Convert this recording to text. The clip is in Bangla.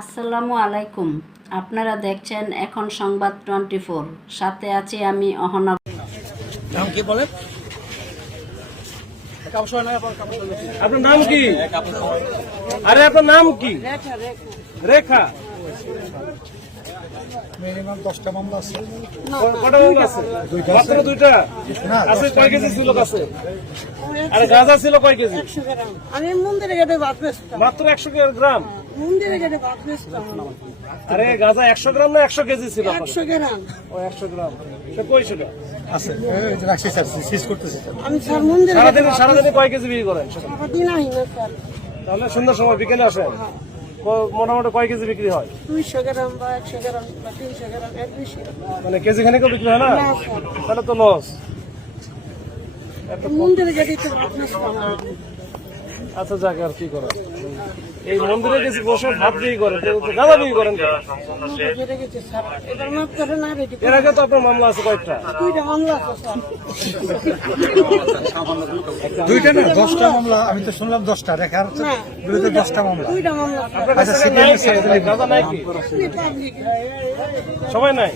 আসসালামু আলাইকুম। আপনারা দেখছেন এখন সংবাদ টোয়েন্টি ফোর। সাথে আছি আমি অহনা। নাম কি বলেন? আপনার নাম কি? আরে আপনার নাম কি? রেখা। মিনিমাম দশটা মামলা আছে। কটা মামলা আছে? মাত্র দুইটা? আছে কয় কেজি ছিল কাছে আরে গাঁজা ছিল কয় কেজি? আমি মন্দিরে গেলে মাত্র একশো গ্রাম। আরে গাঁজা একশো গ্রাম না একশো কেজি ছিল একশো গ্রাম। ও একশো গ্রাম। সে কই ছিল? আছে। রাখছি স্যার সিজ করতেছি। স্যার আমি স্যার মন্দিরে গেলে সারাদিনে সারাদিনে কয় কেজি বিক্রি করেন? তাহলে সুন্দর সময় বিকেলে আসেন। মোটামুটি কয় কেজি বিক্রি হয়? দুইশো গ্রাম বা একশো গ্রাম বা তিনশো গ্রাম এক বেশি মানে কেজি খানিকও বিক্রি হয় না? তাহলে তো লস। মন্দিরে বেচতাম আচ্ছা যাক আর কি করা এই মন্দিরে গেছি বসে ভাত বিক্রি করেন গাঁজা বিক্রি করেন এর আগে তো আপনার মামলা আছে কয়েকটা। দুইটা না? দশটা মামলা আমি তো শুনলাম দশটা রেখার বিরুদ্ধে দশটা মামলা। আপনার কাছে নাই কি? সবাই নাই?